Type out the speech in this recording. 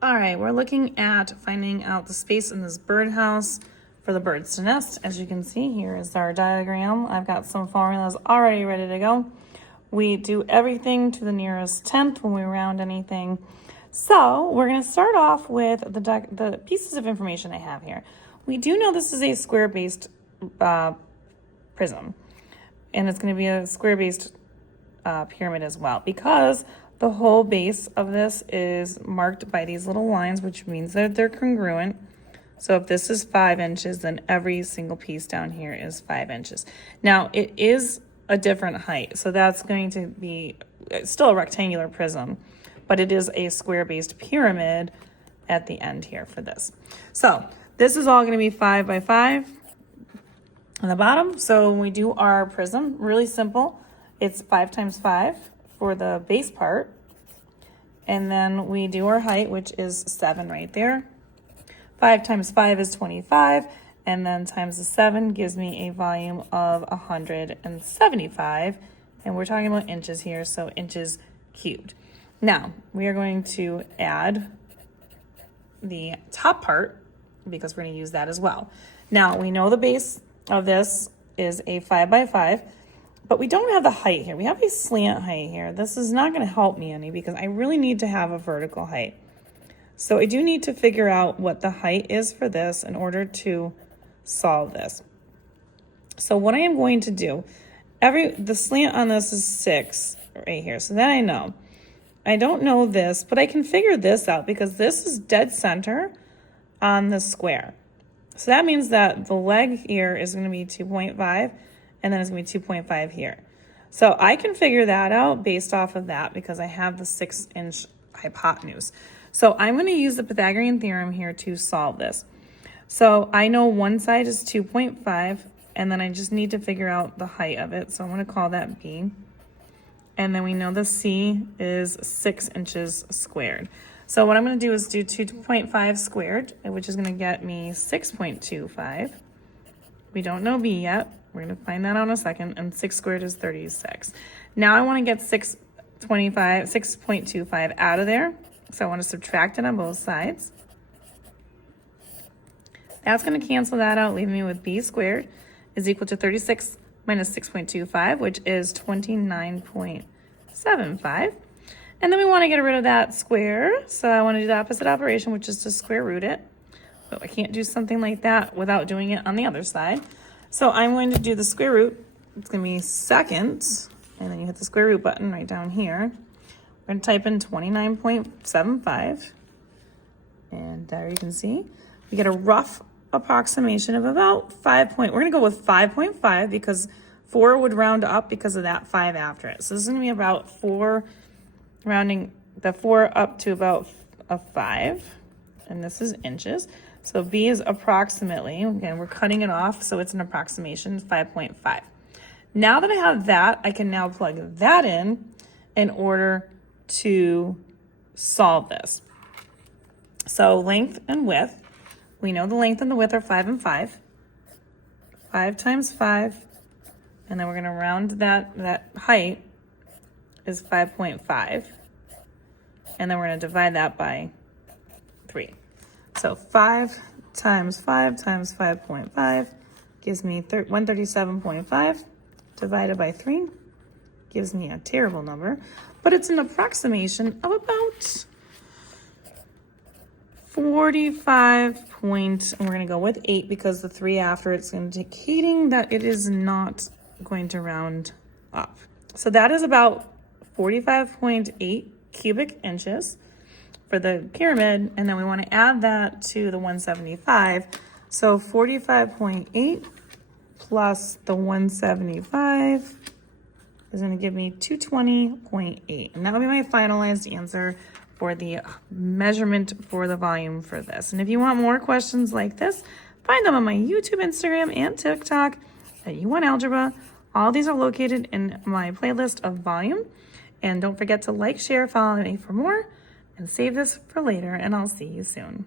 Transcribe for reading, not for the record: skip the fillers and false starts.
All right, we're looking at finding out the space in this birdhouse for the birds to nest. As you can see, here is our diagram. I've got some formulas already ready to go. We do everything to the nearest tenth when we round anything. So we're going to start off with the pieces of information I have here. We do know this is a square-based prism, and it's going to be a square-based pyramid as well, because the whole base of this is marked by these little lines, which means that they're congruent. So if this is 5 inches, then every single piece down here is 5 inches. Now, it is a different height, so that's going to be still a rectangular prism, but it is a square-based pyramid at the end here for this. So this is all going to be 5 by 5 on the bottom. So when we do our prism, really simple. It's 5 times 5 for the base part, and then we do our height, which is 7 right there. 5 times 5 is 25, and then times the 7 gives me a volume of 175, and we're talking about inches here, so inches cubed. Now we are going to add the top part because we're going to use that as well. Now we know the base of this is a 5 by 5. But we don't have the height here. We have a slant height here. This is not going to help me any because I really need to have a vertical height. So I do need to figure out what the height is for this in order to solve this. So what I am going to do, the slant on this is 6 right here. So then I know. I don't know this, but I can figure this out because this is dead center on the square. So that means that the leg here is going to be 2.5. And then it's going to be 2.5 here. So I can figure that out based off of that because I have the 6-inch hypotenuse. So I'm going to use the Pythagorean theorem here to solve this. So I know one side is 2.5, and then I just need to figure out the height of it. So I'm going to call that B. And then we know the C is 6 inches squared. So what I'm going to do is do 2.5 squared, which is going to get me 6.25. We don't know B yet. We're going to find that out in a second, and 6 squared is 36. Now I want to get 6.25 out of there, so I want to subtract it on both sides. That's going to cancel that out, leaving me with B squared is equal to 36 minus 6.25, which is 29.75. And then we want to get rid of that square, so I want to do the opposite operation, which is to square root it. But I can't do something like that without doing it on the other side. So I'm going to do the square root. It's going to be seconds, and then you hit the square root button right down here. We're going to type in 29.75, and there you can see we get a rough approximation of about 5 point. We're going to go with 5.5 because 4 would round up because of that 5 after it. So this is going to be about 4, rounding the 4 up to about a 5, and this is inches. So B is approximately, again, we're cutting it off, so it's an approximation, 5.5. Now that I have that, I can now plug that in order to solve this. So length and width, we know the length and the width are 5 and 5. 5 times 5, and then we're going to round that height is 5.5. And then we're going to divide that by 3. So 5 times 5 times 5.5 gives me 137.5 divided by 3 gives me a terrible number, but it's an approximation of about 45 point, and we're going to go with 8 because the 3 after it's indicating that it is not going to round up. So that is about 45.8 cubic inches for the pyramid, and then we want to add that to the 175. So 45.8 plus the 175 is going to give me 220.8, and that will be my finalized answer for the measurement for the volume for this. And if you want more questions like this, find them on my YouTube, Instagram, and TikTok at U1 Algebra. All these are located in my playlist of volume. And don't forget to like, share, follow me for more, and save this for later, and I'll see you soon.